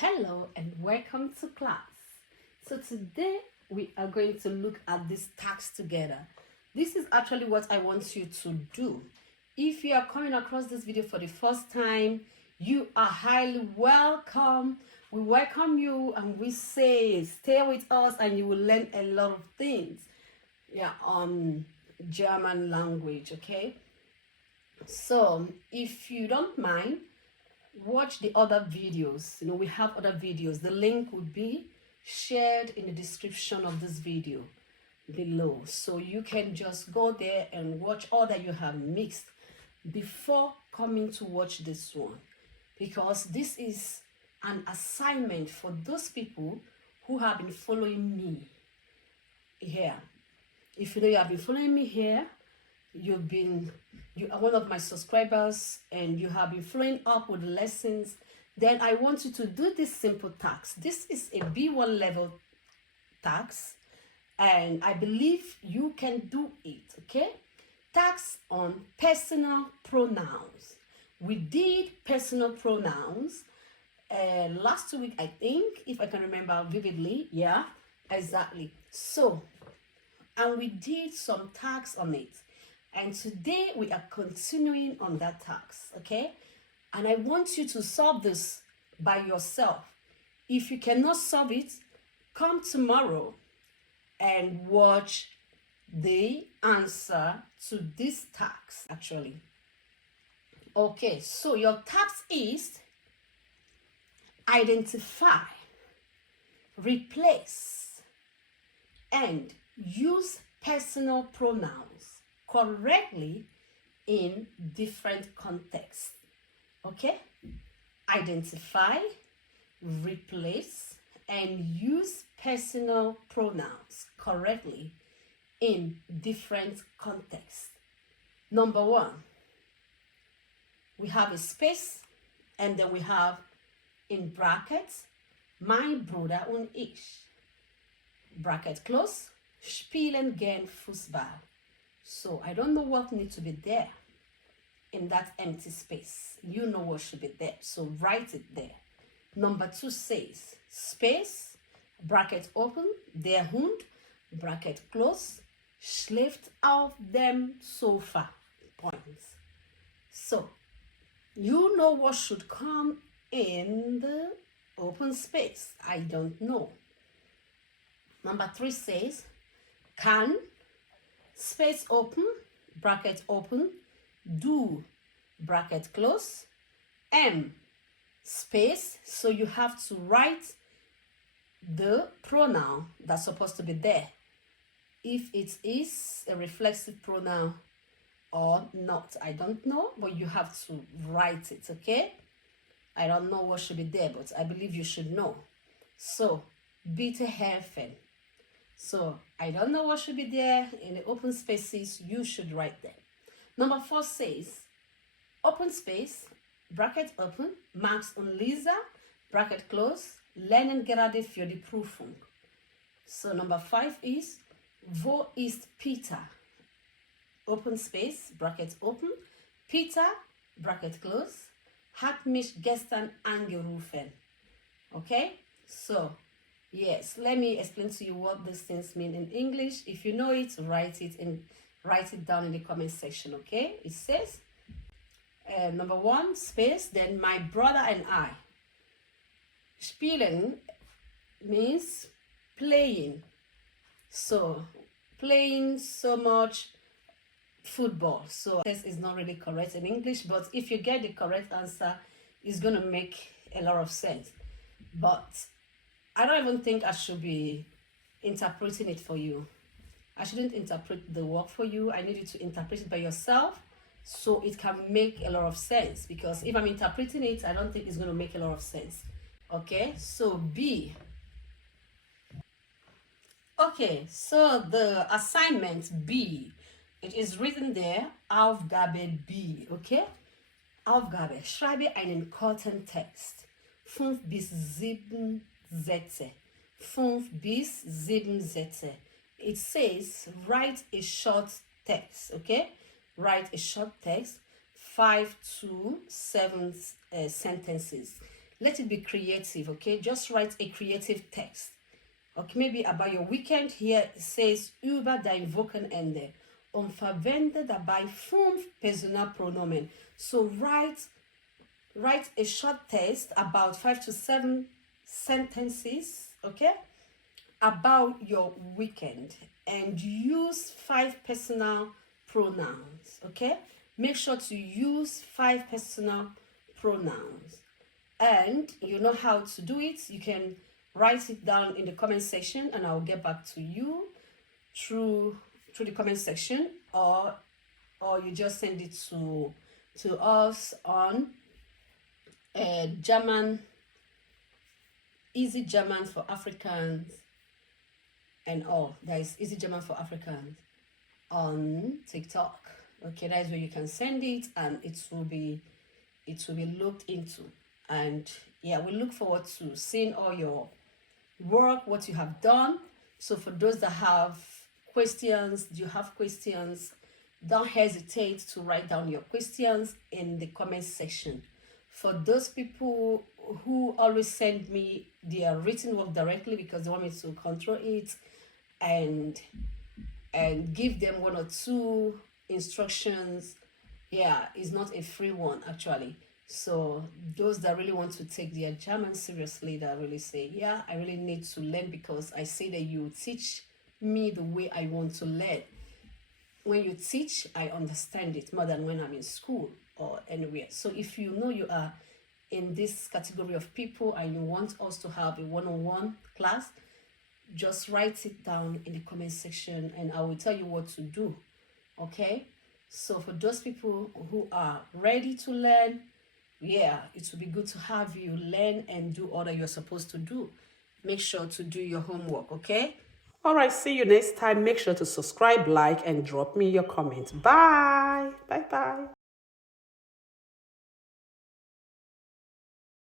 Hello and welcome to class. So today we are going to look at this task together. This is actually what I want you to do. If you are coming across this video for the first time, you are highly welcome. We welcome you and we say stay with us and you will learn a lot of things. On German language, okay? So if you don't mind, watch the other videos. We have other videos. The link will be shared in the description of this video below, so you can just go there and watch all that you have mixed before coming to watch this one, because this is an assignment for those people who have been following me here. If you know you have been following me here, you are one of my subscribers and you have been following up with lessons, then I want you to do this simple task. This is a B1 level task and I believe you can do it, okay? Task on personal pronouns. We did personal pronouns last week, I think, if I can remember vividly. Yeah, exactly. So, and we did some tasks on it. And today we are continuing on that task, okay? And I want you to solve this by yourself. If you cannot solve it, come tomorrow and watch the answer to this task, actually. Okay, so your task is identify, replace, and use personal pronouns correctly in different contexts. Okay? Identify, replace, and use personal pronouns correctly in different contexts. Number one, we have a space and then we have in brackets, mein Bruder und ich. Bracket close, spielen gern Fußball. So I don't know what needs to be there in that empty space. You know what should be there, so write it there. Number two says space, bracket open, der Hund, bracket close, schläft auf dem Sofa. Points. So you know what should come in the open space. I don't know. Number three says kann, space open, bracket open, du, bracket close, space, so you have to write the pronoun that's supposed to be there, if it is a reflexive pronoun or not. I don't know, but you have to write it, okay? I don't know what should be there, but I believe you should know. So, bitte helfen. So, I don't know what should be there in the open spaces. You should write them. Number four says, open space, bracket open, Max und Lisa, bracket close, lernen gerade für die Prüfung. So, number five is, wo ist Peter? Open space, bracket open, Peter, bracket close, hat mich gestern angerufen. Okay? So, yes, let me explain to you what these things mean in English. If you know it, write it down in the comment section, okay? It says, number one, space, then my brother and I. Spielen means playing. So, playing so much football. So, this is not really correct in English, but if you get the correct answer, it's going to make a lot of sense. But I don't even think I should be interpreting it for you. I shouldn't interpret the work for you. I need you to interpret it by yourself so it can make a lot of sense. Because if I'm interpreting it, I don't think it's going to make a lot of sense. Okay, so B. Okay, so the assignment B, it is written there, Aufgabe B, okay? Aufgabe, schreibe einen kurzen Text. 5 bis 7 Sätze. 5 bis 7 Sätze. It says write a short text, okay? Write a short text, 5 to 7 sentences. let it be creative, okay? Just write a creative text. Okay, maybe about your weekend. Here it says über dein Wochenende und verwende dabei 5 Personalpronomen. So write a short text about 5 to 7 sentences, okay, about your weekend, and use 5 personal pronouns, okay? Make sure to use 5 personal pronouns. And you know how to do it. You can write it down in the comment section, and I'll get back to you through the comment section, or you just send it to us on German, Easy German for Africans, and there is Easy German for Africans on TikTok. Okay, that is where you can send it, and it will be looked into. And yeah, we look forward to seeing all your work, what you have done. So for those that have questions, don't hesitate to write down your questions in the comment section. For those people who always send me their written work directly because they want me to control it and give them 1 or 2 instructions, yeah, it's not a free one actually. So those that really want to take their German seriously, that really say, yeah, I really need to learn, because I say that you teach me the way I want to learn. When you teach, I understand it more than when I'm in school or anywhere. So if you know you are in this category of people and you want us to have a one-on-one class, just write it down in the comment section and I will tell you what to do. Okay? So for those people who are ready to learn, yeah, it will be good to have you learn and do all that you're supposed to do. Make sure to do your homework, okay? All right, see you next time. Make sure to subscribe, like, and drop me your comments. Bye. Bye-bye.